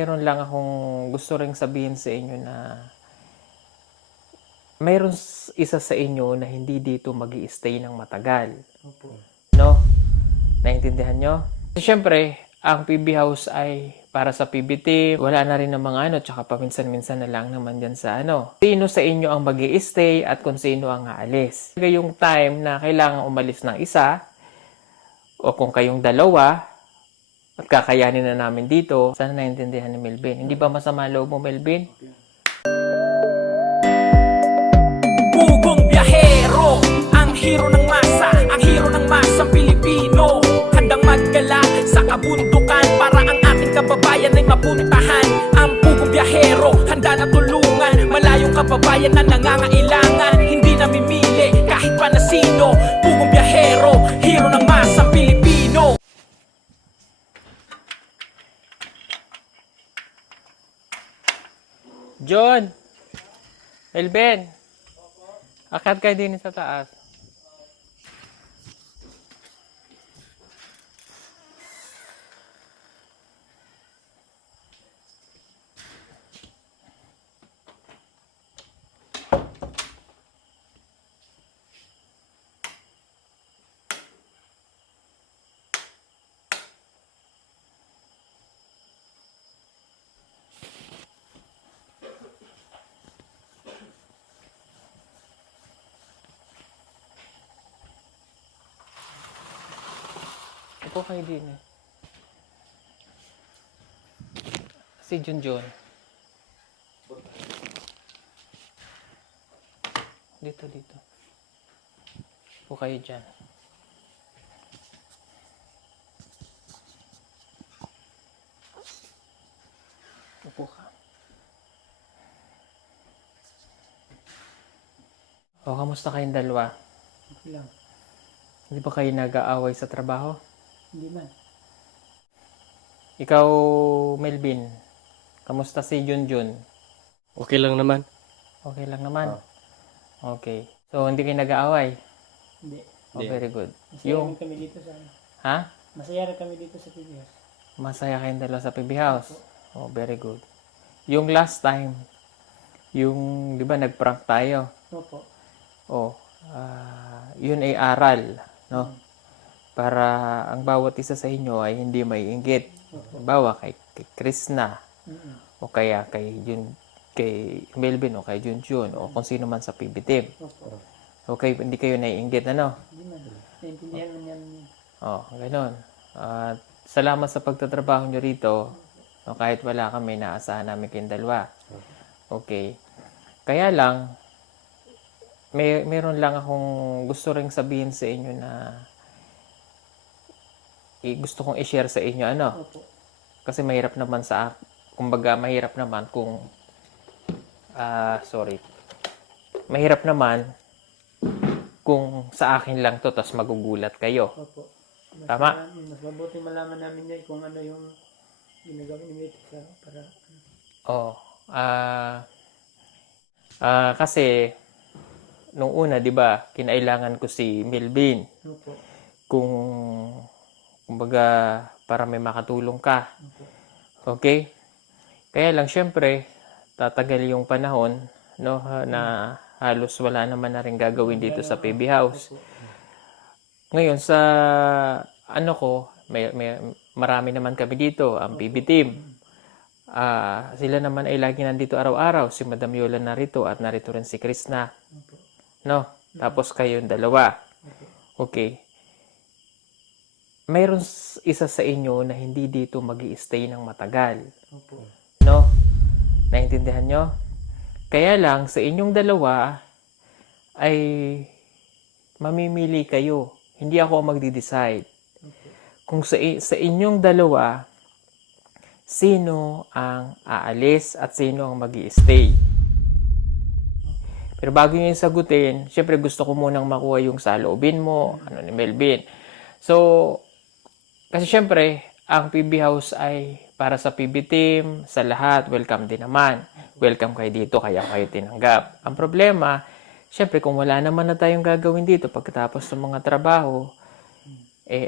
Meron lang akong gusto ring sabihin sa inyo na mayroon isa sa inyo na hindi dito mag-i-stay ng matagal. Opo. No? Naintindihan nyo? Kasi syempre, ang PB House ay para sa PB team. Wala na rin ng mga tsaka paminsan-minsan na lang naman dyan sa Sino sa inyo ang mag-i-stay at kung sino ang aalis. Yung time na kailangan umalis ng isa, o kung kayong dalawa, at kakayanin na namin dito, sana naintindihan ni Melvin. Hindi ba masama loob mo, Melvin? Pugong biyahero, ang hero ng masa, ang hero ng masang Pilipino. Handang maggala sa kabundukan para ang ating kababayan ay mapuntahan. Ang pugong biyahero, handa na tulungan malayong kababayan na nangangailangan. Hindi namimili kahit pa na sino. Pugong biyahero, hero ng masang Pilipino. John! Melvin! Akad kayo din sa taas. Upo kayo din eh. Si Junjun. Dito. Upo kayo dyan. Upo ka. O, kamusta kayong dalawa? Okay lang. Hindi ba kayo nag-aaway sa trabaho? Hindi man. Ikaw, Melvin, kamusta si Junjun? Okay lang naman. Okay lang naman? Okay. So, hindi kayo nag-aaway? Hindi. Oh, Hindi. very good. Masaya rin kami dito sa Ha? Masaya rin kami dito sa PBS. Masaya kayong dalawa sa PB House? Oh, very good. Yung last time, yung, di ba, nag-prank tayo? Opo. Oh, yun ay aral, no? Para ang bawat isa sa inyo ay hindi may inggit. Halimbawa, kay Krishna, o kaya kay Melvin, o kay Junjun, o kung sino man sa PB team. Opo. Okay, hindi kayo naiinggit, ano? Hindi man. Naintindihan man yan. Oh, ganoon. At salamat sa pagtatrabaho nyo rito. No, kahit wala kami, naasahan namin kayong dalawa. Okay. Kaya lang, meron lang akong gusto ring sabihin sa inyo na gusto kong i-share sa inyo, Opo. Kasi mahirap naman kumbaga mahirap naman kung mahirap naman kung sa akin lang to tapos magugulat kayo. Opo. Tama? Mas mabuti malaman namin yan kung ano yung ginagawa ni Metis para Oh, kasi nung una, 'di ba, kinailangan ko si Melvin Opo. kumbaga para may makatulong ka. Opo. Okay? Kaya lang syempre tatagal yung panahon, no, na halos wala naman na rin gagawin dito sa PB House. Ngayon sa marami naman kami dito, ang PB team. Sila naman ay lagi nandito araw-araw. Si Madam Yola narito at narito rin si Krishna. No? Tapos kayong dalawa. Okay. Mayroon isa sa inyo na hindi dito mag-i-stay ng matagal. Opo. No? Naintindihan nyo? Kaya lang, sa inyong dalawa ay mamimili kayo. Hindi ako ang magdi-decide. Kung sa inyong dalawa, sino ang aalis at sino ang mag-i-stay. Pero bago nyo yung sagutin, syempre gusto ko munang makuha yung saloobin mo, ni Melvin. So, kasi syempre, ang PB House ay para sa PB team, sa lahat, welcome din naman. Welcome kayo dito, kaya kayo tinanggap. Ang problema, syempre kung wala naman na tayong gagawin dito pagkatapos ng mga trabaho,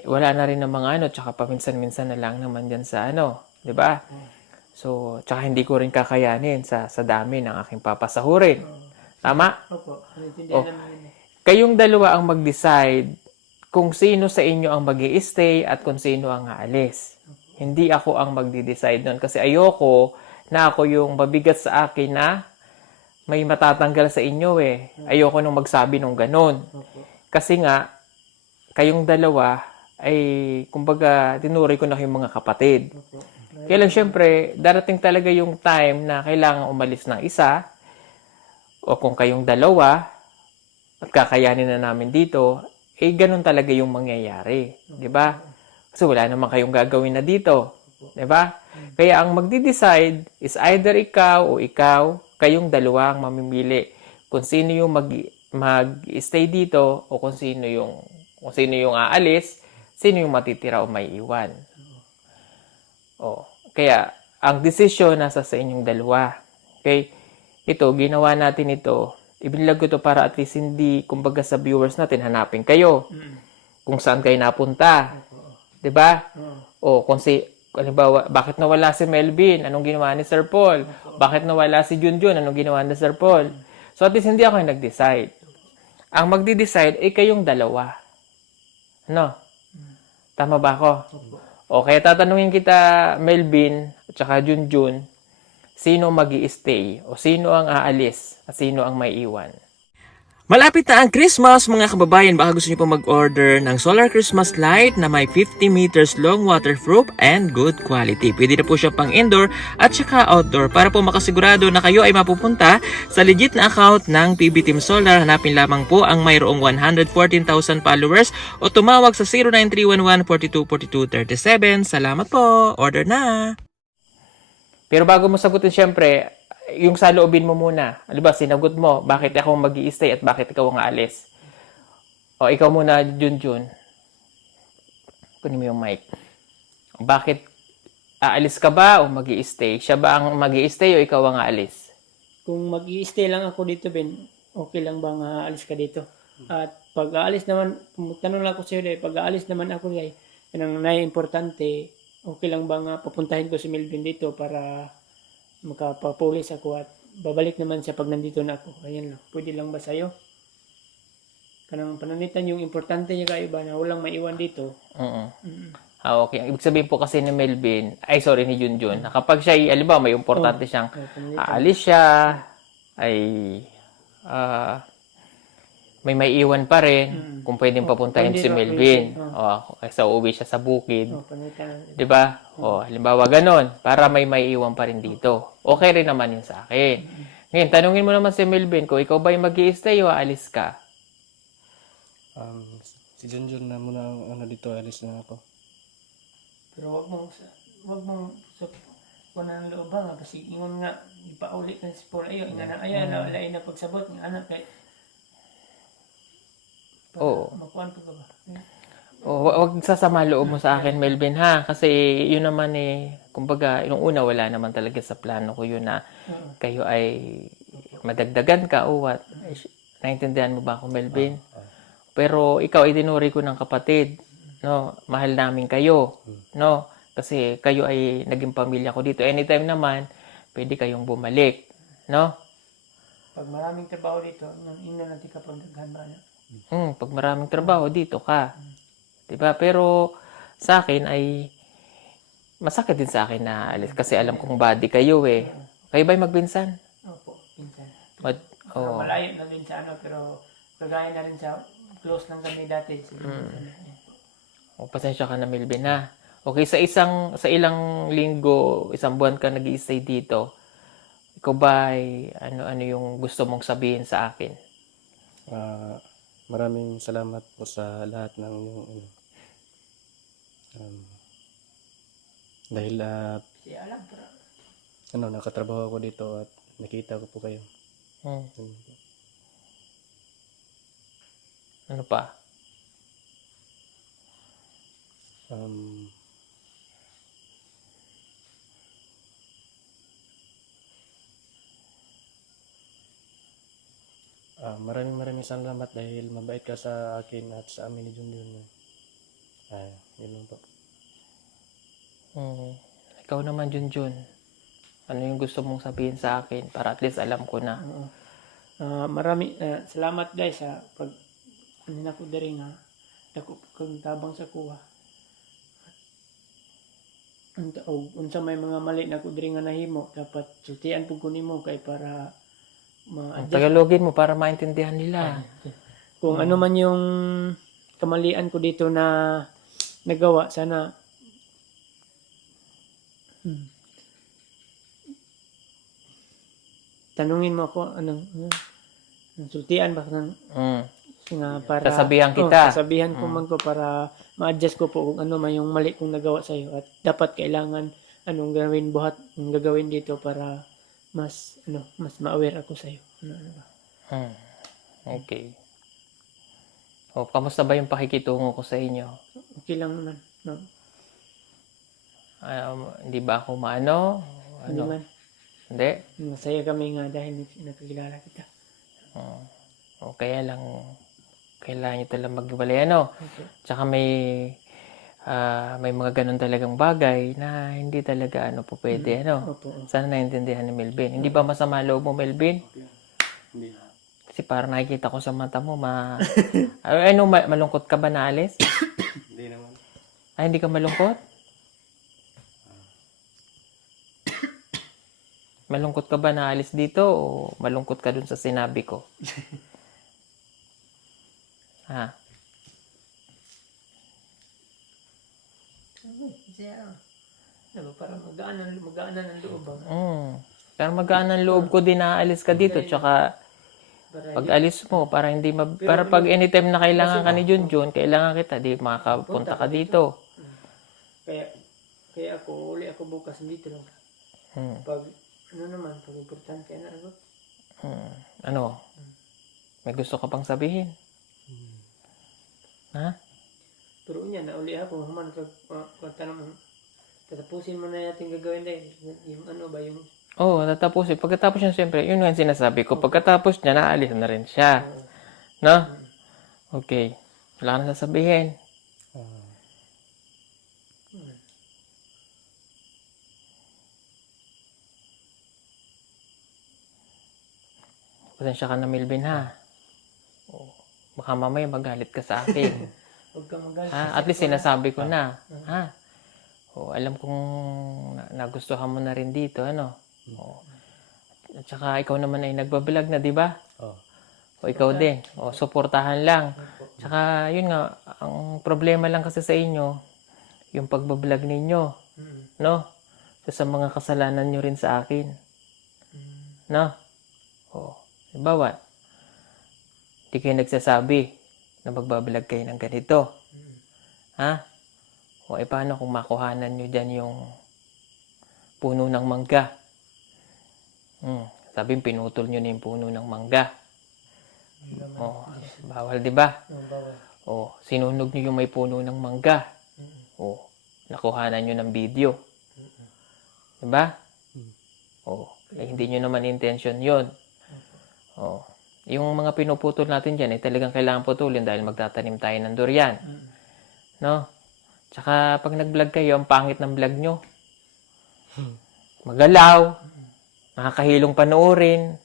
wala na rin ng mga tsaka paminsan-minsan na lang naman dyan sa di ba? So, tsaka hindi ko rin kakayanin sa dami ng aking papasahurin. Tama? Opo, naintindihan Oh. namin yun eh. Kayong dalawa ang mag-decide kung sino sa inyo ang mag-i-stay at kung sino ang aalis. Hindi ako ang magdi-decide nun kasi ayoko na ako yung mabigat sa akin na may matatanggal sa inyo eh. Ayoko nung magsabi nung ganun. Opo. Kasi nga, kayong dalawa ay, kumbaga, tinuri ko na kayong mga kapatid. Opo. Kaya lang, syempre, darating talaga yung time na kailangan umalis ng isa o kung kayong dalawa at kakayanin na namin dito, eh, ganun talaga yung mangyayari. Di ba? Kasi wala naman kayong gagawin na dito. Di ba? Kaya ang magdi-decide is either ikaw o ikaw, kayong dalawa ang mamimili kung sino yung mag-stay dito o kung sino yung aalis, sino yung matitira o may iwan. O, kaya ang desisyon nasa sa inyong dalawa. Okay? Ito, ginawa natin ito. Ibinlag ko to para at least hindi, kumbaga sa viewers natin, hanapin kayo. Kung saan kayo napunta. 'Di ba? O kung halimbawa, bakit nawala si Melvin? Anong ginawa ni Sir Paul? Bakit nawala si Junjun? Anong ginawa ni Sir Paul? So at least hindi ako yung nag-decide. Ang magdi-decide ay kayong dalawa. Ano? Tama ba ako? O kaya tatanungin kita, Melvin at saka Junjun, sino mag-i-stay o sino ang aalis at sino ang may iwan? Malapit na ang Christmas mga kababayan, baka gusto niyo po mag-order ng solar Christmas light na may 50 meters long, waterproof and good quality. Pwede na po siya pang indoor at saka outdoor para po makasigurado na kayo ay mapupunta sa legit na account ng PB Team Solar. Hanapin lamang po ang mayroong 114,000 followers o tumawag sa 0931-4242-37. Salamat po! Order na! Pero bago mo sagutin, syempre, yung sa loobin mo muna. Ano ba, sinagot mo, bakit ako mag-i-stay at bakit ikaw ang aalis? O, ikaw muna, Junjun. Kunin mo yung mic. Bakit aalis ka ba o mag-i-stay? Siya ba ang mag-i-stay o ikaw ang aalis? Kung mag-i-stay lang ako dito, Ben, okay lang bang aalis ka dito? At pag aalis naman, tanong lang ako sa'yo dahil, pag aalis naman ako dahil, yan ang nai-importante, okay lang bang papuntahin ko si Melvin dito para makapapulis ako at babalik naman siya pag nandito na ako. Ayan lang. Pwede lang ba sa'yo? Kanang pananitan yung importante niya kayo ba na walang maiwan dito. Okay. Ibig sabihin po kasi ni Melvin, ni Junjun, na kapag siya, alimbawa, may importante siyang aalis siya, ay may maiiwan pa rin kung pwedeng papuntahin si Melvin. O, sa uuwi siya sa bukid. Pananitan. 'Di ba? O, halimbawa ganon, para may maiiwan pa rin dito. Okay rin naman 'yun sa akin. Ngayon, tanungin mo naman si Melvin kung ikaw ba yung mag-i-stay o aalis ka? Si Junjun na muna ang ano dito, alis na ako. Pero wag mong ng loob ba nga kasi ingon nga ipauli ka si Paul ayo nga na ayan na lain na pagsabot ng anak kay Oo. makuan pa ba? O, wag sasama loob mo sa akin, Melvin, ha? Kasi yun naman kumbaga, yung una, wala naman talaga sa plano ko yun na kayo ay madagdagan ka o what. Naintindihan mo ba ako, Melvin? Pero ikaw ay dinuri ko ng kapatid, no? Mahal namin kayo, no? Kasi kayo ay naging pamilya ko dito. Anytime naman, pwede kayong bumalik, no? Pag maraming trabaho dito, ina natin kapag daghan ba na? Pag maraming trabaho, dito ka. 'Di ba? Pero sa akin ay masakit din sa akin na alis kasi alam kong body kayo eh. Kayo ba'y magbinsan? Opo, pinsan. Oh. Malayo na din sa ano pero kagaya na rin sa close lang kami dati sa O, pasensya ka na, Melvin, ha? Okay, sa ilang linggo, isang buwan ka nag-i-stay dito. Ikaw ba ay ano yung gusto mong sabihin sa akin? Maraming salamat po sa lahat ng yung dahil siya alam pero nakatrabaho ako dito at nakita ko po kayo. Ano pa? Maraming salamat dahil mabait ka sa akin at sa amin ni Junjun. Yun lang po. Ikaw naman, Junjun. Ano yung gusto mong sabihin sa akin para at least alam ko na. Marami salamat guys sa pag kanina ko diri nga dako kung tabang sa kuha. Unsa may mga mali na ko diri nga nahimo dapat sultian pud ko nimo kay para ma-adjust. Tagalogin mo para maintindihan nila. Kung ano man yung kamalian ko dito na nagawa, sana tanungin mo ako anong sultian ba nang Mm. nga para Sasabihan kita. sasabihan ko man ko para ma-adjust ko po kung ano man yung mali kong nagawa sa iyo at dapat kailangan anong gawin buhat ang gagawin dito para mas mas ma-aware ako sa iyo. Ano ba? Okay. O, kamusta ba yung pakikitungo ko sa inyo? Okay lang naman. No? Hindi ba ako maano? Hindi Ano? man. Hindi? Masaya kami nga dahil nakakilala kita. O, kaya lang, kailangan nyo talagang maghiwalay, ano? Okay. Tsaka may mga ganun talagang bagay na hindi talaga, po pwede, ano? Opo. Sana naintindihan ni Melvin. Hindi ba masama loob mo, Melvin? Hindi. Kasi parang nakikita ko sa mata mo, malungkot ka ba na alis? Hindi naman. Ay, hindi ka malungkot? Malungkot ka ba na alis dito o malungkot ka dun sa sinabi ko? Ha? Para magaan ang loob ba? Pero magaan ang loob ko din na alis ka dito. Tsaka, pag alis mo, para hindi para pag anytime na kailangan ka ni Junjun, kailangan kita, di makakapunta ka dito. Kaya ako, uli ako bukas dito lang. Pag, pag importante na ako. Ano? May gusto ka pang sabihin? Ha? Pero niya, nauli ako, human tanong mo, tatapusin mo na natin gagawin dahil yung yung Oo, tatapusin. Pagkatapos niya, siyempre, yun nga yung sinasabi ko. Pagkatapos niya, naalis na rin siya. No? Okay. Wala ka na sasabihin. Pasensya ka na, Melvin, ha? Baka mamaya magalit ka sa akin. huwag kang magalit. Ha? At least sinasabi ko na. Ha? Alam kong nagustuhan mo na rin dito, ano? At saka ikaw naman ay nagbablog na, di ba? O ikaw din. Suportahan lang. Tsaka, yun nga, ang problema lang kasi sa inyo, yung pagbablog ninyo. No? Sa mga kasalanan nyo rin sa akin. No? Halimbawa, di kayo nagsasabi na magbablog kayo ng ganito. Ha? Paano kung makuhanan nyo dyan yung puno ng mangga? Sabi, pinutol nyo na yung puno ng mangga. Bawal, di ba? Bawal. Sinunog nyo yung may puno ng mangga. Nakuhanan nyo ng video. Di ba? Hindi nyo naman intention yun. Yung mga pinuputol natin dyan, talagang kailangan putulin dahil magtatanim tayo ng durian. No? Tsaka pag nag-vlog kayo, ang pangit ng vlog nyo. Magalaw. Nakakahilong panoorin.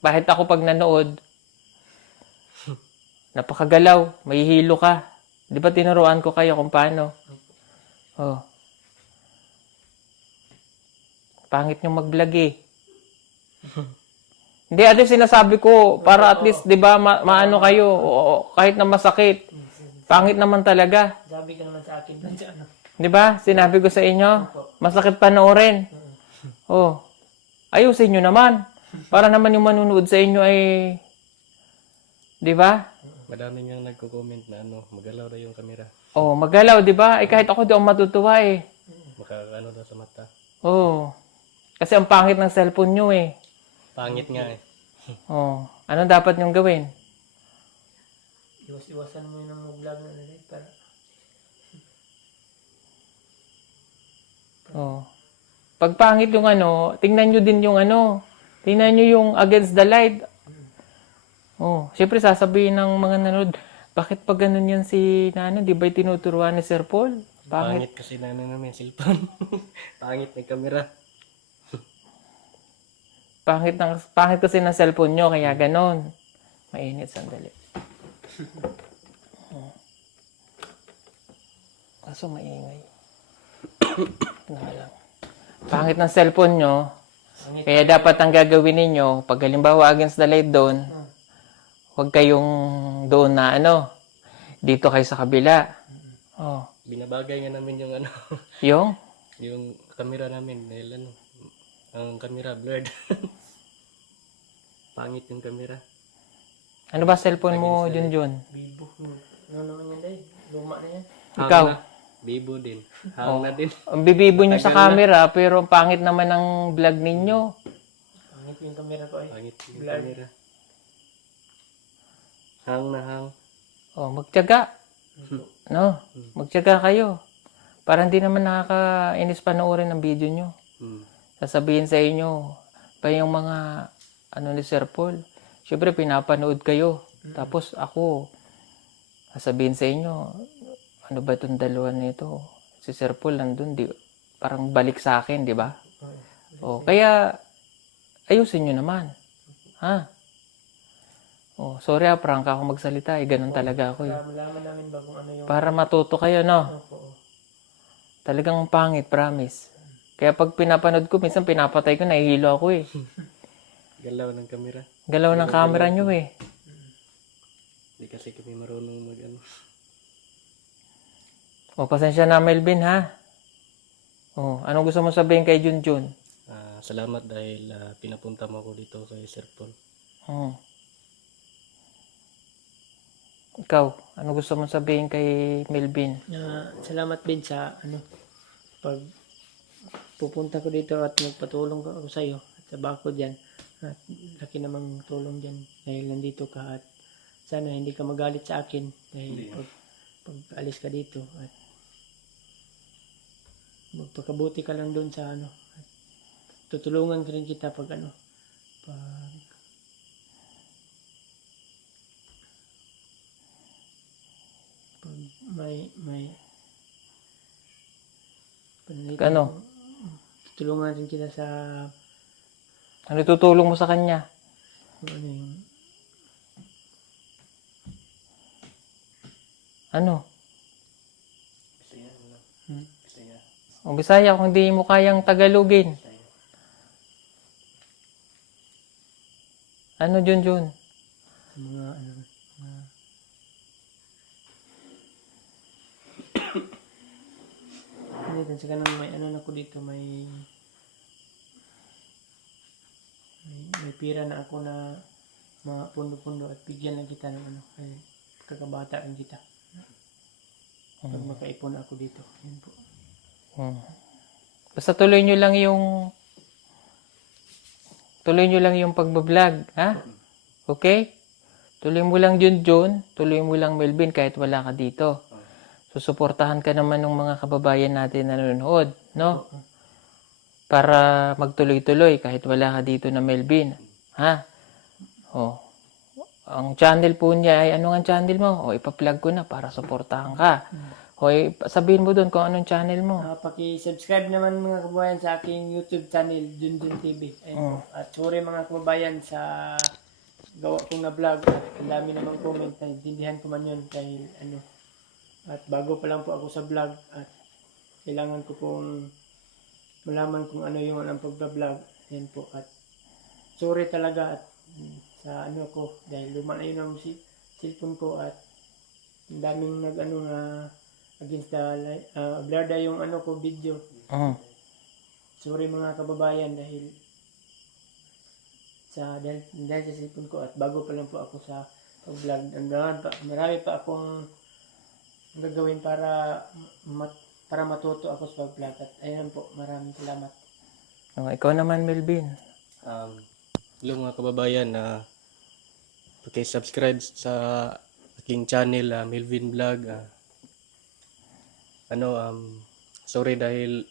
Bakit ako pag nanood, napakagalaw, may hilo ka. Di ba tinuruan ko kayo kung paano? Pangit nyo mag-vlog eh. Hindi, at least sinasabi ko, para at least, di ba, maano kayo, kahit na masakit. Pangit naman talaga. Sabi ka naman sa akin, Di ba? Sinabi ko sa inyo, masakit panoorin. Ayusin nyo naman. Para naman yung manunood sa inyo ay, di ba? Madami nga nagko-comment na magalaw na yung kamera. Magalaw, di ba? Kahit ako di ako matutuwa eh. Daw sa mata. Kasi ang pangit ng cellphone nyo eh. Pangit nga eh. Ano dapat nyong gawin? Iwas-iwasan mo yung vlog na nalay para Pag pangit yung tingnan nyo din yung tingnan nyo yung Against the Light. Siyempre sasabihin ng mga nanood, bakit pag ganun yan si Nano, di ba tinuturuan ni Sir Paul? Pangit. Pangit kasi na ano namin, cellphone. Pangit may camera. Pangit kasi ng cellphone nyo, kaya ganon. Mainit, sandali. Kaso maingay. Lang. Pangit ng cellphone nyo, kaya dapat ang gagawin ninyo, pag halimbawa against the light doon, huwag kayong doon na ano, dito kayo sa kabila. Oh, Binabagay nga namin yung ano, yung? yung camera namin dahil ano, ang camera blurred. Pangit yung camera. Ano ba cellphone mo, Junjun? Bibo. Ano naman yan, day? Luma na yan. Ikaw? Hang na. Bibo din. Hang na din. Ang bibibo nyo sa camera, pero ang pangit naman ng vlog ninyo. Pangit yung camera ko ay. Pangit yung camera. Hang na hang. Oh, magtiyaga. No? Magtiyaga kayo. Para hindi naman nakakainis panoorin ang video nyo. Sasabihin sa inyo, pa yung mga ano ni Sir Paul. Siyempre, pinapanood kayo. Tapos ako, sasabihin sa inyo, ano ba itong dalawa nito? Si Sir Paul nandun, parang balik sa akin, di ba? Oh, kaya, ayusin nyo naman. Ha? Oh, sorry prank ako magsalita. Ganun talaga ako. Malaman namin ba kung ano yung... Para matuto kayo, no? Opo. Talagang pangit, promise. Kaya pag pinapanood ko, minsan pinapatay ko, nahihilo ako eh. Galaw ng camera. Galaw ng camera nyo eh. Hindi kasi kami marunong mag ano. O, pasensya na Melvin ha. O, anong gusto mo sabihin kay Junjun? Salamat dahil pinapunta mo ako dito kay Sir Paul. Ikaw, ano gusto mo sabihin kay Melvin? Salamat din sa pag pupunta ko dito at magpatulong ako sa iyo at sa bako diyan. At laki namang tulong diyan dahil nandito ka at sana hindi ka magalit sa akin dahil pag alis ka dito at magpakabuti ka lang doon sa at tutulungan ka rin kita pag may Ano? tutulungan rin kita sa Ano tutulong mo sa kanya? yung Ano? O, Bisaya kung di mo kayang Tagalogin. Ano, Junjun? mga hindi din sa kanang may na ko dito may pira na ako na mga pundo-pundo at bigyan lang kita ng kay kakabata rin kita pag makaipon ako dito yun po. Basta tuloy nyo lang yung pagbablog, ha? Okay? Tuloy mo lang Junjun, tuloy mo lang Melvin kahit wala ka dito. Susuportahan ka naman ng mga kababayan natin na nanonood, no? Para magtuloy-tuloy kahit wala ka dito na Melvin, ha? Oh. Ang channel po niya ay ano ang channel mo? O ipa-plug ko na para suportahan ka. O sabihin mo doon kung anong channel mo. Paki-subscribe naman mga kababayan sa aking YouTube channel, Junjun TV. Ayun po. At sorry mga kababayan sa gawa kong na vlog at ang dami namang comment na intindihan ko man yun dahil at bago pa lang po ako sa vlog at kailangan ko pong malaman kung ano yung ang pagbablog. Ayun po. At sorry talaga at sa ko dahil luma na yun ang cellphone ko at ang daming against the blurred yung ko video. Sorry mga kababayan dahil sa cellphone ko at bago pa lang po ako sa vlog. Marami pa akong gagawin para matuto ako sa vlog at ayun po, maraming salamat. Ikaw naman Melvin. Hello mga kababayan, paki-subscribe sa aking channel, Melvin Vlog. Sorry dahil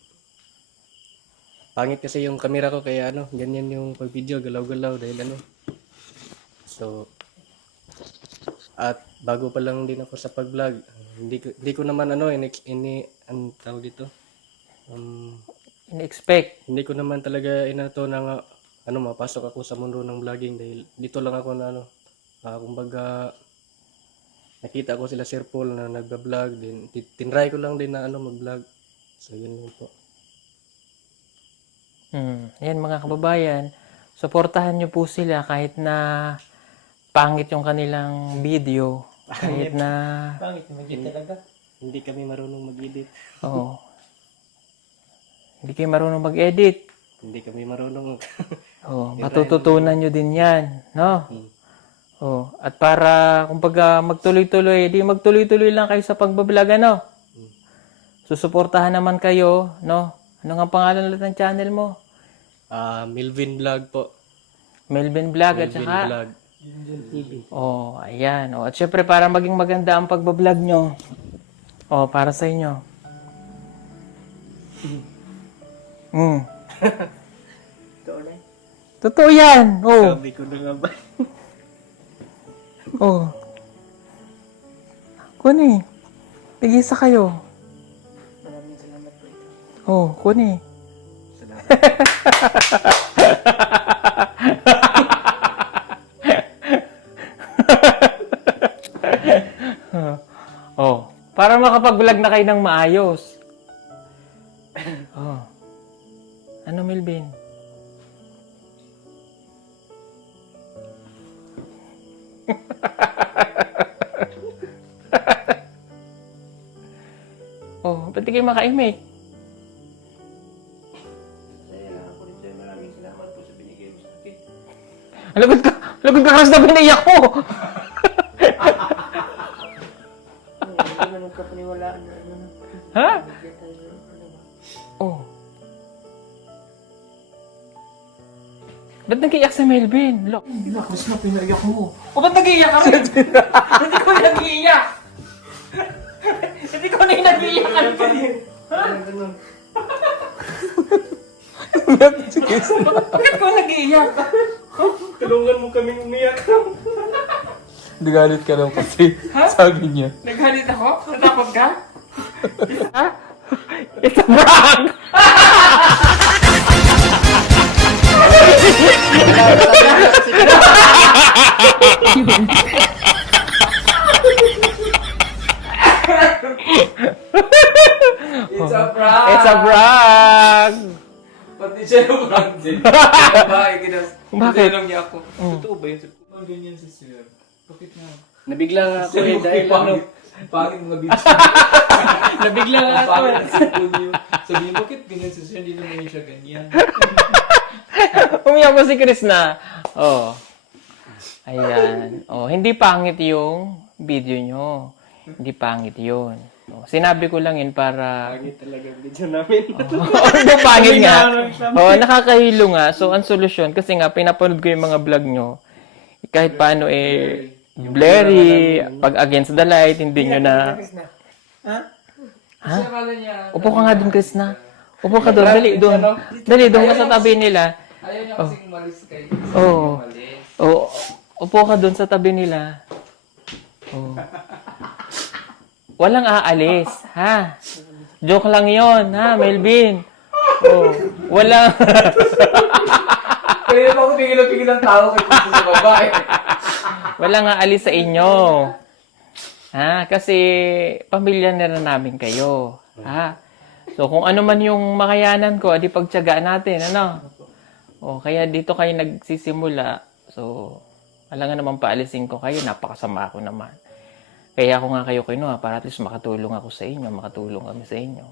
pangit kasi yung camera ko kaya ganyan yung pag-video, galaw-galaw dahil So, at bago pa lang din ako sa pag-vlog, Hindi ko naman ang tawag dito. In-expect. Hindi ko naman talaga inato na nga, mapasok ako sa mundo ng vlogging dahil dito lang ako na kumbaga nakita ko sila Sir Paul na nagba-vlog din. Tinry ko lang din na mag-vlog. So yun lang po. Yan mga kababayan, suportahan nyo po sila kahit na pangit yung kanilang video. Kahit na, Pangit naman yun talaga. Hindi kami marunong mag-edit. oo. Hindi kayo marunong mag-edit. Hindi kami marunong. Oh, matututunan nyo din yan, no? Oh, at para kumbaga magtuloy-tuloy, di magtuloy-tuloy lang kayo sa pagbablog, ano? Susuportahan naman kayo, no? Ano nga pangalan ulit ng channel mo? Melvin Vlog po. Melvin Vlog at Melvin saka Vlog. oh, ayan. Oh, at syempre para maging maganda ang pagbablog nyo. Oh, para sa inyo. Totoo na. Totoo yan. Oh. Sabi ko na nga ba? Oh. Kuni. Tigisa kayo. Maraming salamat po ito. Oh, kuni. Oh, para makapag-vlog na kayo ng maayos. Oh. Ano, Melvin? Oh, ba't di kayo makaimik? Lagod ka kasi na pinaiyak ko! Hindi na nagkapaniwalaan na ano. Ha? Bigyan tayo ng ano ba? Oh. Ba't nag-iiyak si Melvin? Look. Hindi na, kasi na pinaiyak mo. O ba't nag-iiyak ka rin? Hindi ko nag-iiyak! Hindi ko na yung nag-iiyak ka rin. Ha? Bakit ko nag-iiyak? Tulungan mo kaming umiyak. Nagalit ka lang kasi sabi niya. Naghalit ako? Natakot ka? Ha? It's a prank! It's a prank! It's a prank! Pati siya yung prank din. Bakit? Bakit? Tinanong niya ako. Totoo ba yun? Kung ganyan si Sir, bakit nga? Nabigla nga ako dahil Pangit mga bibig. nabigla nga ako. Pangit ang sipon niyo. Sabi niyo, bakit ganyan si Sir? Hindi naman siya ganyan. Umiyak ko si Krishna. Oh. Ayan. Oh, hindi pangit yung video nyo. Hindi pangit yun. Oh, sinabi ko lang yun para... Pangit talaga ang video namin. Ano pangit nga? Oh, nakakahilo nga. So, ang solusyon, kasi nga, pinapanood ko yung mga vlog nyo. Kahit paano blurry, pag against the light, hindi nyo na... Ha? Ha? Upo ka nga dun, Krishna. Upo ka dun. Dali, dun. Dali, dun ka sa tabi nila. Ayaw niya kasing malis kayo. Oo. Oh, upo ka dun sa tabi nila. Oh. Walang aalis, ha? Joke lang yon, ha, Melvin? Oh, walang... Kaya pa ako pigil ang tao kay punta sa babae. walang aalis sa inyo. Ha? Kasi pamilya na rin namin kayo. Ha? So, kung ano man yung makayanan ko, adi pagtiyagaan natin, ano? O, kaya dito kayo nagsisimula. So, wala nga naman paalisin ko kayo. Napakasama ako naman. Kaya ako nga kayo kinuha para at least makatulong ako sa inyo. Makatulong kami sa inyo.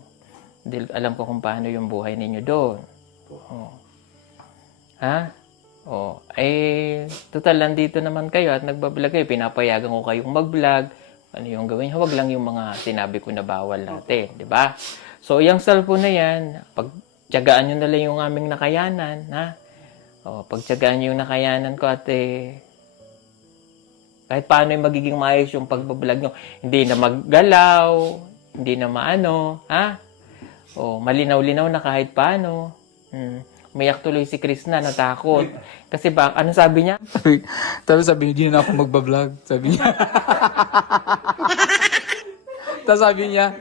Dahil alam ko kung paano yung buhay ninyo doon. O. Ha? O. Total, nandito naman kayo at nagbablog kayo. Pinapayagan ko kayong mag-vlog. Ano yung gawin? Huwag lang yung mga sinabi ko na bawal natin. Diba? So, yung cellphone na yan, pagtiyagaan nyo na lang yung aming nakayanan, ha? O, pagtiyagaan nyo yung nakayanan ko at kahit paano yung magiging maayos yung pagbablog nyo. Hindi na maggalaw, hindi na maano, ha? O, malinaw-linaw na kahit paano. Umiyak tuloy si Krishna, natakot. Kasi ano sabi niya? Tapos sabi niya, hindi na ako magbablog. Sabi niya. Tapos sabi niya,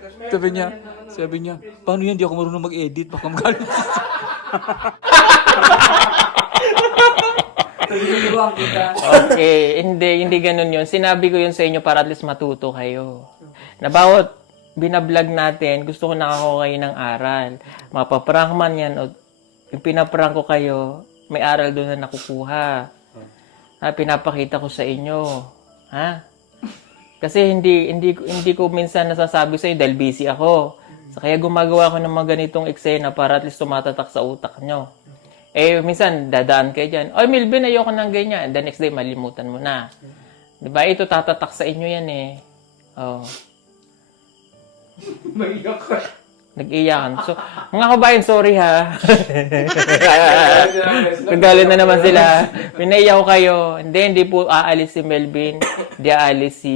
paano yan? Di ako marunong mag-edit. Baka magalit. Okay, hindi ganun yun. Sinabi ko yun sa inyo para at least matuto kayo. Na bawat binablog natin, gusto ko nakakuha kayo ng aral. Mapaprank man yan, o yung pinaprank ko kayo, may aral doon na nakukuha. Pinapakita ko sa inyo. Ha? Kasi hindi ko minsan nasasabi sa inyo dahil busy ako. So, kaya gumagawa ko ng mga ganitong eksena para at least tumatatak sa utak nyo. Minsan, dadaan kayo dyan. Oy, Milvin, ayoko ng ganyan. The next day, malimutan mo na. Diba? Ito, tatatak sa inyo yan eh. Oh. Nag-iyakan. So, mga kabayan, sorry ha. Nagalit na naman sila. Pinaiyak ko kayo. Hindi po aalis si Melvin. Hindi aalis si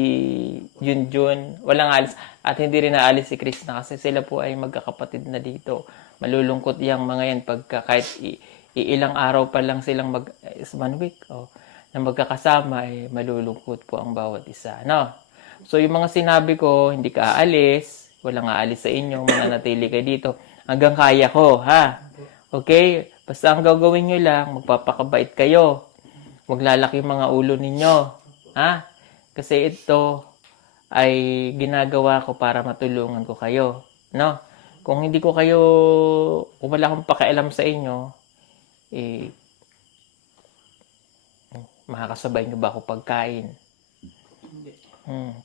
Junjun. Walang aalis. At hindi rin aalis si Chris na kasi sila po ay magkakapatid na dito. Malulungkot yung mga yan pagka kahit ilang araw pa lang silang 1 week na magkakasama ay malulungkot po ang bawat isa. No? So, yung mga sinabi ko, hindi ka aalis. Walang aalis sa inyo, mananatili kayo dito. Hanggang kaya ko, ha? Okay? Basta ang gagawin nyo lang, magpapakabait kayo. Huwag lalaki yung mga ulo ninyo. Ha? Kasi ito ay ginagawa ko para matulungan ko kayo. No? Kung hindi ko kayo, kung wala akong pakialam sa inyo, makakasabay nyo ba ako pagkain?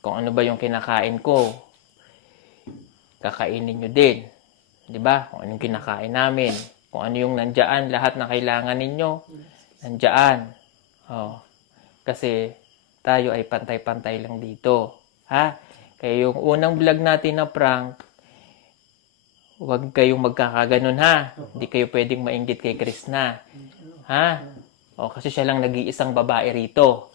Kung ano ba yung kinakain ko, kakainin nyo din. Di ba? Kung anong kinakain namin. Kung ano yung nandiyan, lahat na kailangan ninyo, nandiyan. Kasi tayo ay pantay-pantay lang dito. Ha? Kaya yung unang vlog natin na prank, huwag kayong magkakaganon ha. Hindi kayo pwedeng mainggit kay Krishna. Ha? Kasi siya lang nag-iisang babae rito.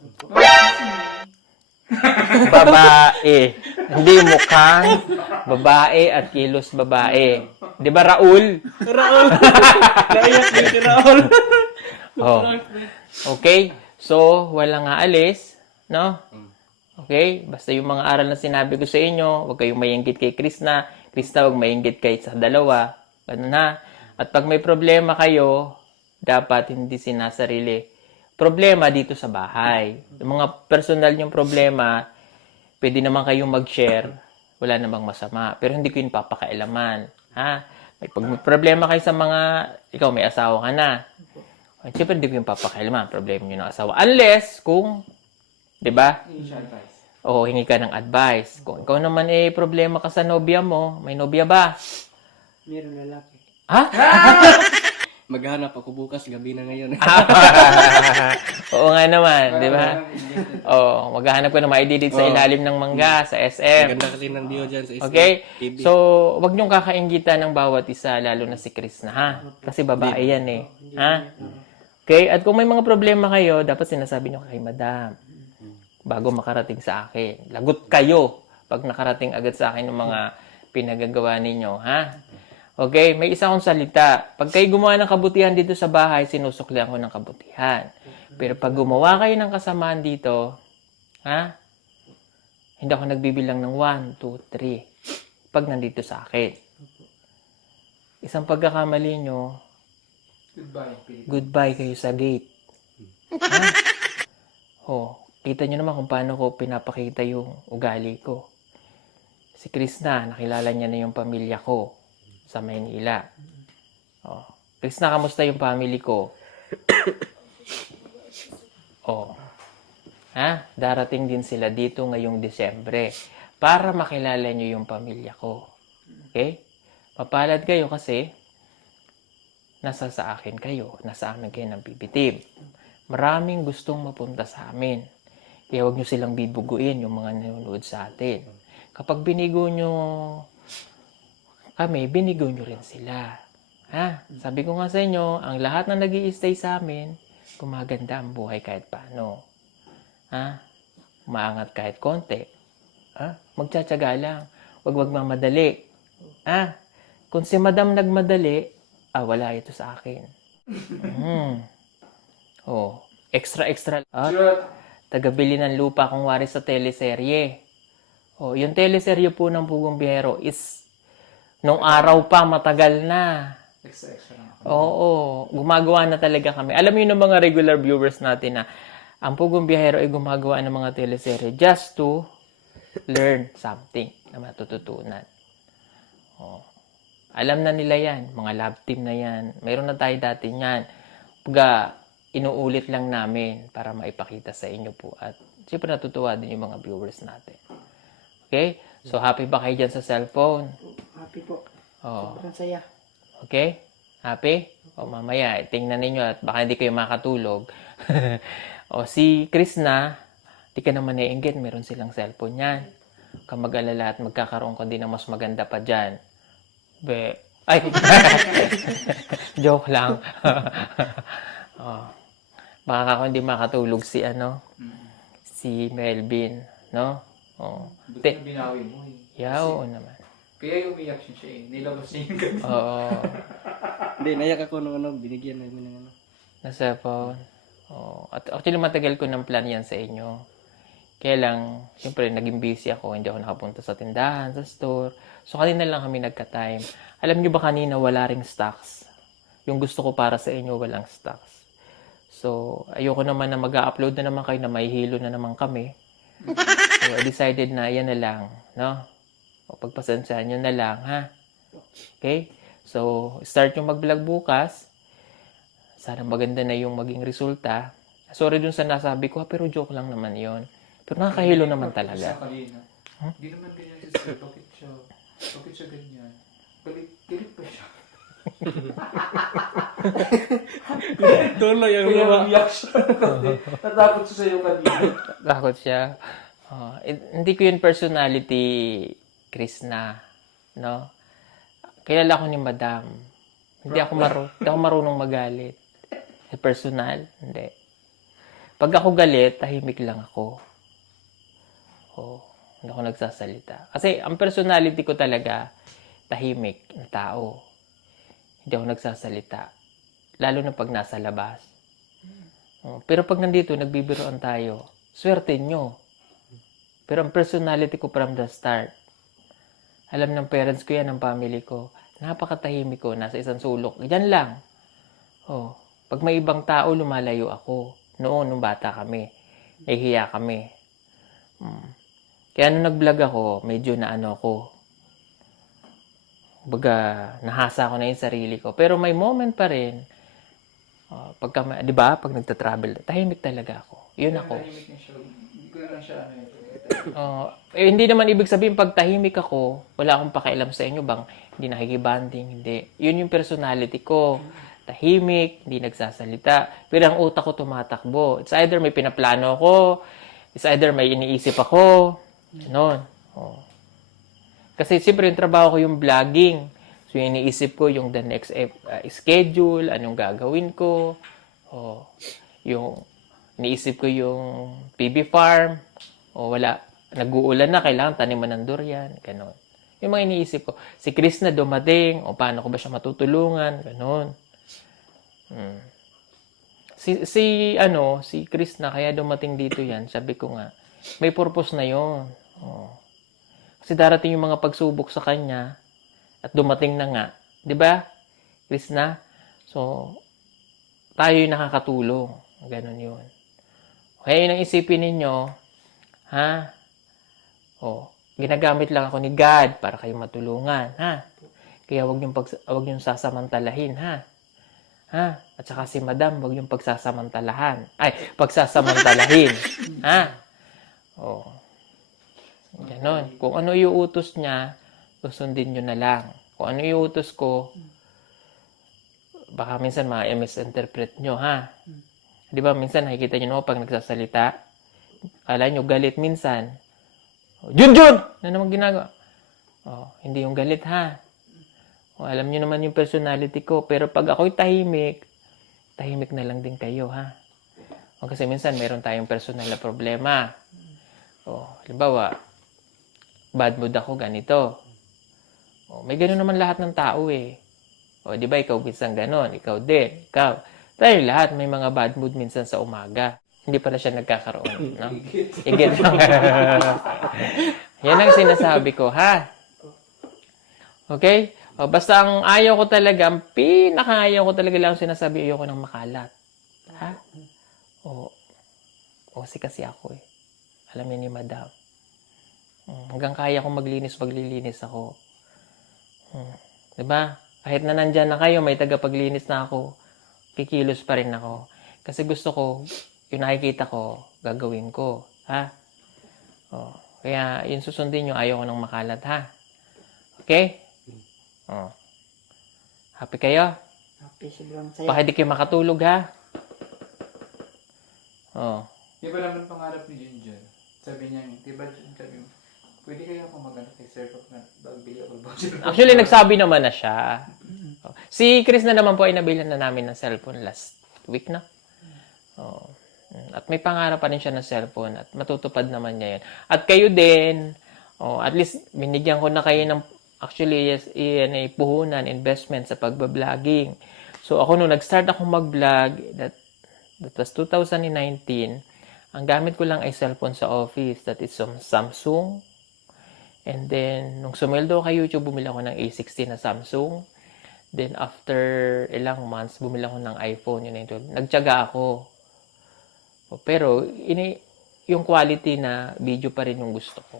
Babae. Hindi mukhang babae at kilos babae. Di ba, Raul? Naiyak din si Raul. Okay? So, walang aalis. No? Okay? Basta yung mga aral na sinabi ko sa inyo, huwag kayong mainggit kay Krishna. Krishna, huwag mainggit kayo sa dalawa. Ganun na. At pag may problema kayo, dapat hindi sinasarili. Problema dito sa bahay. Yung mga personal yung problema, pwede naman kayong mag-share. Wala namang masama. Pero hindi ko yun papakailaman. Ha? Pag may problema kayo sa mga, ikaw may asawa ka na. Siyempre, hindi ko yung papakailaman. Problema nyo ng asawa. Unless, kung, di ba? Hingi ka ng advice. Kung ikaw naman problema ka sa nobya mo, may nobya ba? Meron lalaki. Ha? Maghanap ako bukas, gabi na ngayon. Oo nga naman, di ba? Maghahanap ka na maididit sa ilalim ng mangga, sa SM. Maganda kasi ng view dyan sa SM. Okay? TV. So, wag niyong kakaingitan ng bawat isa, lalo na si Krishna, ha? Kasi babae yan eh. Ha? Okay? At kung may mga problema kayo, dapat sinasabi niyo kay Madam bago makarating sa akin. Lagot kayo pag nakarating agad sa akin ng mga pinagagawa ninyo, ha? Okay, may isa akong salita. Pag kayo gumawa ng kabutihan dito sa bahay, sinusuklian ko ng kabutihan. Pero pag gumawa kayo ng kasamaan dito, ha? Hindi ako nagbibilang ng 1, 2, 3. Pag nandito sa akin. Isang pagkakamali nyo, goodbye kayo sa gate. Ha? Kita nyo naman kung paano ko pinapakita yung ugali ko. Si Krishna, nakilala niya na yung pamilya ko sa Maynila. Krishna, kamusta yung family ko? Darating din sila dito ngayong Disyembre para makilala nyo yung pamilya ko. Okay? Mapalad kayo kasi nasa sa akin kayo, nasa amin kayo ng BBTV. Maraming gustong mapunta sa amin. Kaya huwag nyo silang bibuguin yung mga nanonood sa atin. Kapag binigo nyo kami, binigo nyo rin sila. Ha? Sabi ko nga sa inyo, ang lahat na nag-i-stay sa amin, gumaganda ang buhay kahit paano. Ha? Umaangat kahit konti. Ha? Magtsatsaga lang. Huwag mamadali. Ha? Kung si Madam nagmadali, wala ito sa akin. Extra. Tagabili ng lupa kung wari sa teleserye. Oh, yung teleserye po ng Pugong Biyahero is nung araw pa, matagal na. Extra lang. Oo, gumagawa na talaga kami. Alam niyo ng mga regular viewers natin na ang Pugong Biyahero ay gumagawa ng mga teleserye just to learn something na matututunan. Oh. Alam na nila yan, mga lab team na yan. Mayroon na tayo dati yan. Pagka inuulit lang namin para maipakita sa inyo po. At siyempre natutuwa din yung mga viewers natin. Okay? So, happy ba kayo dyan sa cellphone? Happy po. Oh. Sobrang saya. Okay? Happy? O mamaya, tingnan ninyo at baka hindi kayo makatulog. O si Chris na, di ka naman naiinggit, meron silang cellphone yan. Huwag kang mag-alala at magkakaroon ka din ng mas maganda pa dyan. Ay! Joke lang. O, baka ako hindi makatulog si si Melvin, no? O, Buti na binawi mo eh. yeah, oo naman. Kaya umiyak siya eh. Nilabas niya yung gabi. Oo. Hindi, nayak ako nung binigyan namin ng Na cellphone. Oh, at actually matagal ko ng plan yan sa inyo. Kaya lang, siyempre naging busy ako, hindi ako nakapunta sa tindahan, sa store. So kanina lang kami nagka-time. Alam niyo ba kanina wala ring stocks? Yung gusto ko para sa inyo walang stocks. So ayoko naman na mag-upload na naman kayo na may hilo na naman kami. So I decided na yan na lang, no? O pagpasensyahan nyo na lang, ha? Okay? So start yung mag-vlog bukas. Sana maganda na yung maging resulta. Sorry dun sa nasabi ko, pero joke lang naman yon. Pero nakakahilo naman talaga. Sa kanina. Hindi naman ganyan si Sir. Bakit siya ganyan? Galit pa siya. tuloy ang Kaya luwa. umiyak siya. Natakot siya sa'yo kanina. Takot siya. Oh, hindi ko yun personality, Chris na. No? Kilala ko ni Madam. Hindi ako marunong magalit. Personal, hindi. Pag ako galit, tahimik lang ako. Oh, hindi ako nagsasalita. Kasi ang personality ko talaga, tahimik na tao. Hindi ako nagsasalita. Lalo na pag nasa labas. Oh, pero pag nandito, nagbibiroan tayo, swerte nyo. Pero ang personality ko from the start, alam ng parents ko yan, ng family ko, napakatahimik ko, nasa isang sulok. Diyan lang. Oh, pag may ibang tao, lumalayo ako. Noon, nung bata kami, nahihiya kami. Kaya nung nag-vlog ako, medyo ako. Baga, nahasa ko na yung sarili ko. Pero may moment pa rin, di ba, pag nagta-travel, tahimik talaga ako. Yun ako. Tahimik na siya. Hindi ko lang siya Hindi naman ibig sabihin pag tahimik ako, wala akong pakialam sa inyo bang hindi nakikibanding, hindi. Yun yung personality ko. Tahimik, hindi nagsasalita. Pero ang utak ko tumatakbo. It's either may pinaplano ako, it's either may iniisip ako. Ganon. Oh. Kasi siyempre yung trabaho ko yung vlogging. So yung iniisip ko yung the next schedule, anong gagawin ko. Oh. Yung iniisip ko yung PB farm. O wala, nag-uulan na, kailangan taniman ng durian, gano'n. Yung mga iniisip ko, si Chris na dumating, o paano ko ba siya matutulungan, gano'n. Si Chris na, kaya dumating dito yan, sabi ko nga, may purpose na yon. Kasi darating yung mga pagsubok sa kanya, at dumating na nga, di ba, Chris na? So, tayo yung nakakatulong, gano'n yun. Kaya yun ang isipin ninyo, ha? Ginagamit lang ako ni God para kayo matulungan, ha? Kaya wag niyong sasamantalahin, ha? Ha? At saka si Madam, wag niyong pagsasamantalahin, ha? Ganon. Kung ano iuutos niya, susundin niyo na lang. Kung ano iuutos ko, baka minsan ma-misinterpret niyo, ha? Di ba, minsan nakikita niyo no, pag nagsasalita, kala nyo galit minsan. Junjun! Na naman ginagawa? Hindi yung galit ha. Alam nyo naman yung personality ko. Pero pag ako'y tahimik na lang din kayo ha. Kasi minsan meron tayong personal na problema. Halimbawa, bad mood ako ganito. May gano'n naman lahat ng tao eh. Di ba ikaw minsan gano'n? Ikaw din. Ikaw. Tayo lahat may mga bad mood minsan sa umaga. Hindi pala siya nagkakaroon, no? Igit lang. Yan ang sinasabi ko, ha? Okay? O, basta ang ayaw ko talaga, ang pinaka-ayaw ko talaga lang sinasabi, ayaw ko ng makalat. Ha? O kasi ako eh. Alam niya ni Madam. Hanggang kaya kong maglilinis ako. Diba? Kahit na nandyan na kayo, may tagapaglinis na ako, kikilos pa rin ako. Kasi gusto ko, yung nakikita ko, gagawin ko. Ha? Kaya, yun susundin nyo, ayaw ko ng makalat, ha? Okay? Happy kayo? Happy, sobrang saya. Baka di kayo makatulog, ha? Di ba naman pangarap ni Junjun? Sabi niya, di ba sabi mo, pwede kaya ako magano kay Sir Pop na bagbili ako ng voucher. Actually, nagsabi naman na siya. Si Chris na naman po ay nabilan na namin ng cellphone last week na. At may pangarap pa rin siya ng cellphone at matutupad naman niya yan. At kayo din, at least binigyan ko na kayo ng actually yan ay puhunan, investment sa pagbabloging. So ako nung nag-start ako mag-vlog, that was 2019, ang gamit ko lang ay cellphone sa office. That is some Samsung. And then, nung sumweldo kay YouTube, bumili ako ng A16 na Samsung. Then, after ilang months, bumili ako ng iPhone. Yun na ito. Nagtyaga ako. Pero, yung quality na video pa rin yung gusto ko.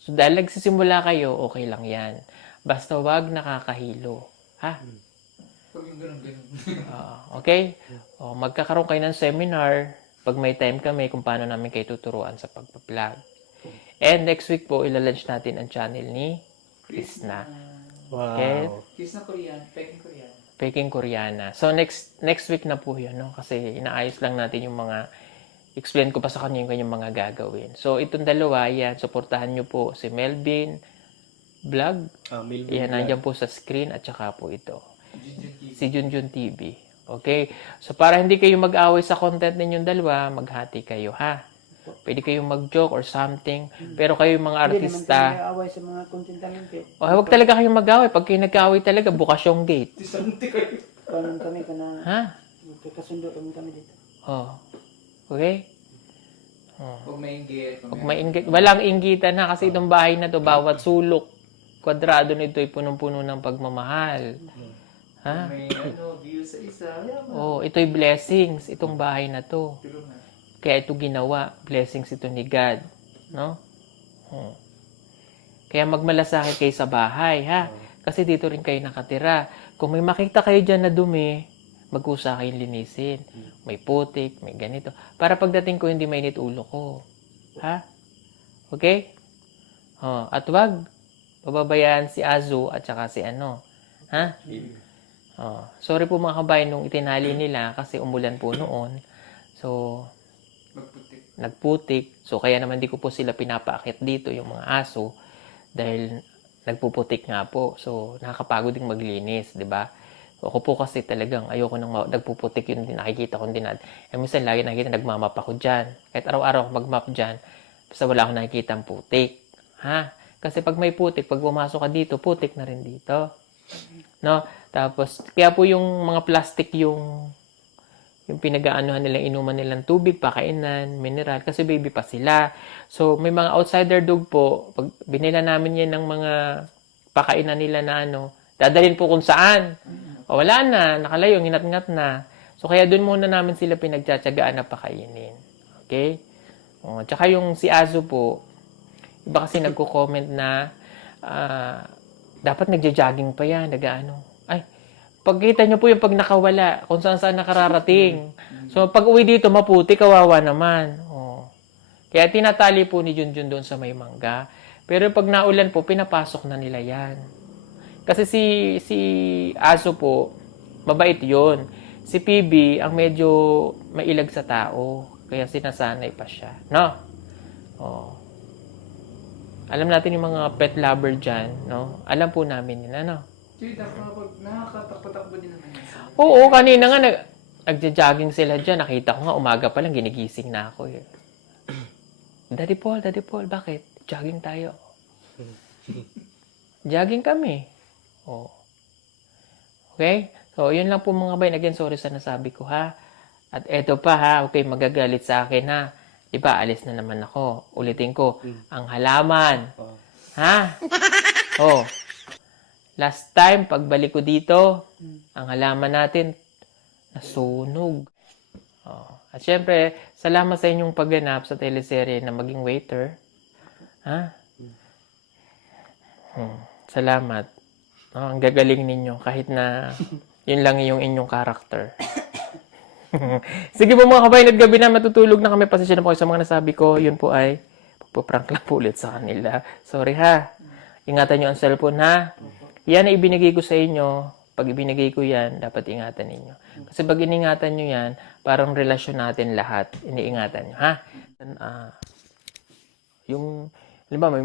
So, dahil nagsisimula kayo, okay lang yan. Basta wag nakakahilo. Ha? Pag yung ganun. Okay? Magkakaroon kayo ng seminar pag may time kami kung paano namin kayo tuturuan sa pagpa-vlog. And next week po, ilalunch natin ang channel ni Krishna. Wow. Okay? Kiss na Korean, Peking Korean. Peking Koreana. So, next week na po yun, no? Kasi inaayos lang natin yung mga, explain ko pa sa kanya yung kanyang mga gagawin. So, itong dalawa, yan, supportahan nyo po si Melvin Vlog. Melvin Yan, Vlog. nandiyan po sa screen at saka po ito. Junjun TV. Si Junjun TV. Okay? So, para hindi kayo mag-away sa content ninyong dalawa, maghati kayo, ha? Pwede kayong mag-joke or something. Pero kayo yung mga artista, Hindi naman kami away sa mga content namin. huwag talaga kayong mag-away. Pag kayo nag-away talaga, bukas yung gate. Disante kayo. Kanon kami ka na Ha? magkakasundo kami dito. Okay? Huwag maingit. Huwag walang inggitan na kasi itong bahay na to, bawat sulok, kwadrado nito ay punong-puno ng pagmamahal. Ha? May view sa isa. Ito'y blessings, itong bahay na to. Tulungan. Kaya ito ginawa, blessings ito ni God. No? Kaya magmalasakit kayo sa bahay, ha? Kasi dito rin kayo nakatira. Kung may makita kayo dyan na dumi, mag-usa kayong linisin. May putik, may ganito. Para pagdating ko, hindi mainit ulo ko. Ha? Okay? At wag, pababayaan si Azu at saka si ano. Ha? Sorry po mga kabayan nung itinali nila kasi umulan po noon. So, Magputik. nagputik. So, kaya naman di ko po sila pinapaakit dito, yung mga aso, dahil nagpuputik nga po. So, nakakapagod din maglinis, di ba? So, ako po kasi talagang ayoko nang nagpuputik yung nakikita ko din. Minsan lagi nakikita nagmamap ako dyan. Kahit araw-araw ako magmap dyan, basta wala akong nakikita ang putik. Ha? Kasi pag may putik, pag pumasok ka dito, putik na rin dito. No? Tapos, kaya po yung mga plastic yung pinag-aanuhan nilang inuman nilang tubig, pakainan, mineral, kasi baby pa sila. So, may mga outsider dog po, pag binila namin yan ng mga pakainan nila na dadalhin po kung saan. Wala na, nakalayo, nginat-ngat na. So, kaya doon muna namin sila pinagtsatsagaan na pakainin. Okay? Tsaka yung si Azu po, iba kasi nagko-comment na dapat nagja-jogging pa yan, pagkita nyo po yung pag nakawala, kung saan nakararating. So, pag uwi dito, maputi, kawawa naman. Kaya tinatali po ni Junjun doon sa may mangga. Pero pag naulan po, pinapasok na nila yan. Kasi si Aso po, mabait yon. Si PB, ang medyo mailag sa tao. Kaya sinasanay pa siya. No? Alam natin yung mga pet lover dyan, no? Alam po namin yun, Actually, nakakatakbo din naman yan. Oo, kanina nga nagja-jogging sila dyan. Nakita ko nga, umaga pa lang, ginigising na ako. Daddy Paul, bakit? Jogging tayo. Jogging kami. Okay? So, yun lang po mga bayan. Again, sorry sa nasabi ko, ha? At eto pa, ha? Okay, magagalit sa akin, ha? Diba, alis na naman ako. Ulitin ko, ang halaman. Ha? Oh. Last time, pagbalik ko dito, ang halaman natin, nasunog. Oh. At syempre, salamat sa inyong pagganap sa teleserye na maging waiter. Ha? Salamat. Oh, ang gagaling ninyo kahit na yun lang yung inyong karakter. Sige po mga kabayan at gabi na matutulog na kami. Pasensya na po kayo sa mga nasabi ko. Yun po ay pagpaprank lang po ulit sa kanila. Sorry ha. Ingatan nyo ang cellphone ha. Yan ay ibinigay ko sa inyo. Pag ibinigay ko yan, dapat ingatan ninyo. Kasi pag iningatan nyo yan, parang relasyon natin lahat. Iniingatan nyo ha. Yung, halimbawa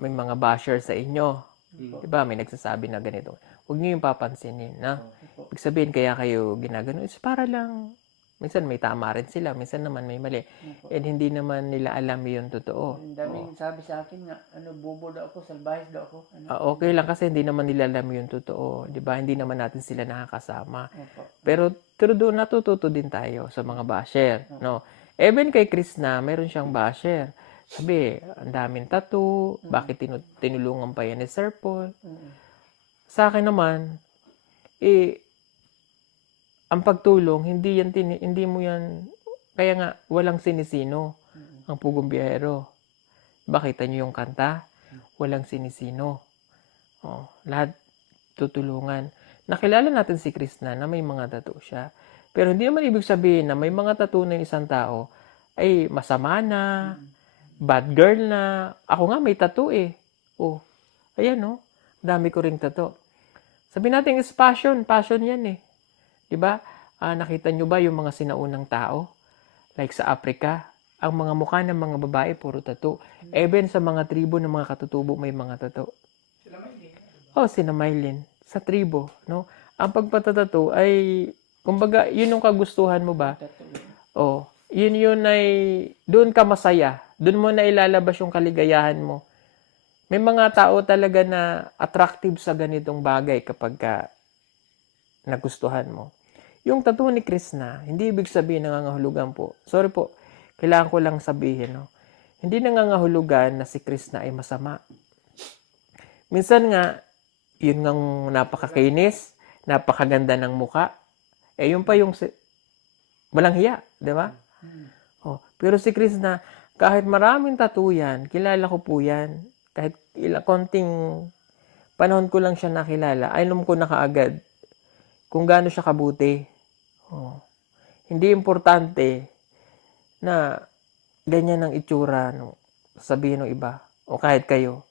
may mga basher sa inyo. Diba? May nagsasabi na ganito. Huwag nyo yung papansinin. Na? Ibig sabihin, kaya kayo ginagano. It's para lang, minsan may tama rin sila, minsan naman may mali. And hindi naman nila alam yung totoo. Ang daming sabi sa akin na, bobo daw ako, salbahis daw ako. Okay lang kasi hindi naman nila alam yung totoo. Diba? Hindi naman natin sila nakakasama. Pero doon natututo din tayo sa mga basher. No? Even kay Chris na, mayroon siyang basher. Sabi, ang daming tattoo, bakit tinulungan pa yan ni Sir Paul? Sa akin naman, ang pagtulong, hindi mo yan, kaya nga, walang sinisino ang Pugong Biyahero. Bakita niyo yung kanta? Walang sinisino. Oh, lahat tutulungan. Nakilala natin si Krishna na may mga tattoo siya. Pero hindi naman ibig sabihin na may mga tattoo ng isang tao ay masama na, bad girl na. Ako nga may tattoo eh. Oh, ayan oh. Dami ko ring tattoo. Sabi natin is passion. Passion yan eh. Diba? Nakita nyo ba yung mga sinaunang tao? Like sa Africa, ang mga mukha ng mga babae puro tattoo. Even sa mga tribo ng mga katutubo may mga tattoo. Sina Maylin. Sa tribo, no? Ang pagpatatato ay, kumbaga, yun yung kagustuhan mo ba? Yun ay, doon ka masaya. Doon mo na ilalabas yung kaligayahan mo. May mga tao talaga na attractive sa ganitong bagay kapag nagustuhan mo. Yung tattoo ni Krishna, hindi ibig sabihin nangangahulugan po. Sorry po, kailangan ko lang sabihin. No? Hindi nangangahulugan na si Krishna ay masama. Minsan nga, yun ngang napakakinis, napakaganda ng muka. Yun pa yung walang hiya, di ba? Pero si Krishna, kahit maraming tattoo yan, kilala ko po yan. Kahit konting panahon ko lang siya nakilala, alam ko na kaagad kung gaano siya kabuti. Hindi importante na ganyan ang itsura no, sabihin ng iba o kahit kayo.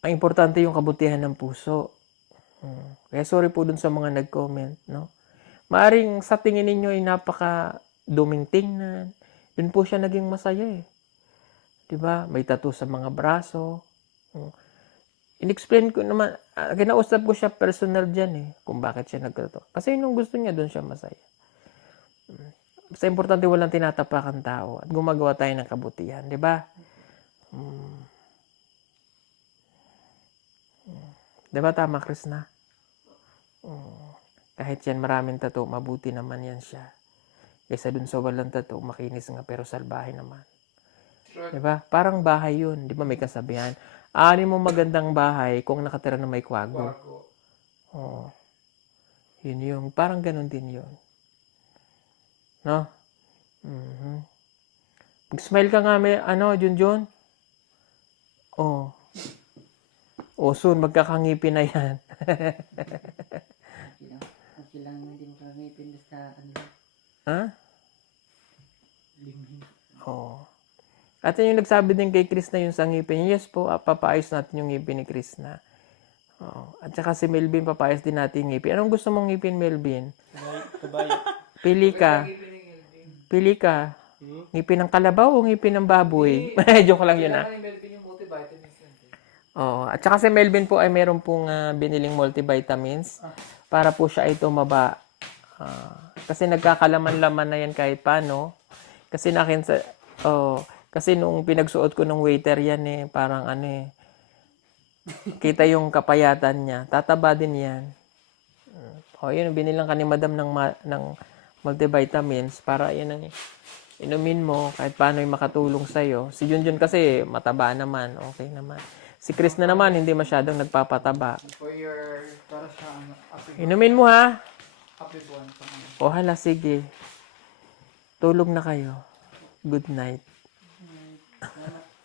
Ang importante yung kabutihan ng puso. Kaya sorry po dun sa mga nag-comment. No? Maaring sa tingin ninyo ay napaka-duming tingnan. Dun po siya naging masaya eh. Diba? May tattoo sa mga braso. In-explain ko naman, kinausap ko siya personal dyan eh, kung bakit siya nagtattoo. Kasi nung gusto niya, dun siya masaya. Basta importante walang tinatapakan tao at gumagawa tayo ng kabutihan. Diba? Diba tama, Krishna? Kahit yan maraming tattoo, mabuti naman yan siya. Kaysa dun sa walang tattoo, makinis nga pero salbahe naman. Diba? Parang bahay yun. Diba may kasabihan? Ani mo magandang bahay kung nakatira na may kwago. Yun yung, parang ganun din yun. No? Mag-smile ka nga may, Junjun? Soon, magkakangipin na yan. Okay lang hindi makangipin basta Ha? At yung nagsabi din kay Krishna yung sa ngipin. Yes po, papaayos natin yung ngipin ni Krishna. At saka si Melvin, papaayos din natin yung ngipin. Anong gusto mong ngipin, Melvin? Pili ka. Ngipin ng kalabaw o ngipin ng baboy? Joke lang yun At saka si Melvin po ay meron pong biniling multivitamins para po siya ay tumaba. Kasi nagkakalaman-laman na yan kahit paano. Kasi kasi nung pinagsuot ko ng waiter yan parang kita yung kapayatan niya. Tataba din yan. Yun, binilang ka ni Madam ng multivitamins para yan ang inumin mo kahit paano yung makatulong sa'yo. Si Junjun kasi mataba naman, okay naman. Si Chris na naman hindi masyadong nagpapataba. For your, para sa apid, Inumin mo ha. apid one. Pang ano. O hala, sige. Tulog na kayo. Good night.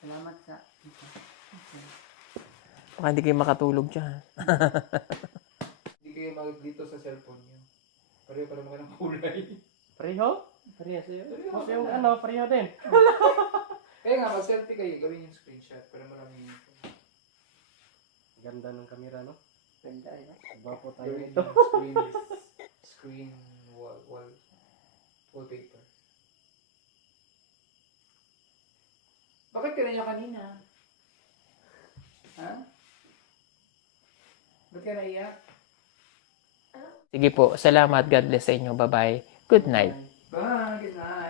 Salamat sa... Baka hindi kayo makatulog dyan. Hindi kayo mag dito sa cellphone niyo. Pareho para magandang kulay. Pareho? Pareha sa'yo. Kasi yung ano, pareho din. Kaya nga, mag-selfie kayo, gawin yung screenshot para marami yung Ganda ng camera, no? Ganda, eh. Gwapo tayo gawin ito. yung screen wallpaper. Bakit ka naiyak kanina? Ha? Ba't ka naiyak? Sige po, salamat. God bless sa inyo. Bye-bye. Good night. Bye! Good night!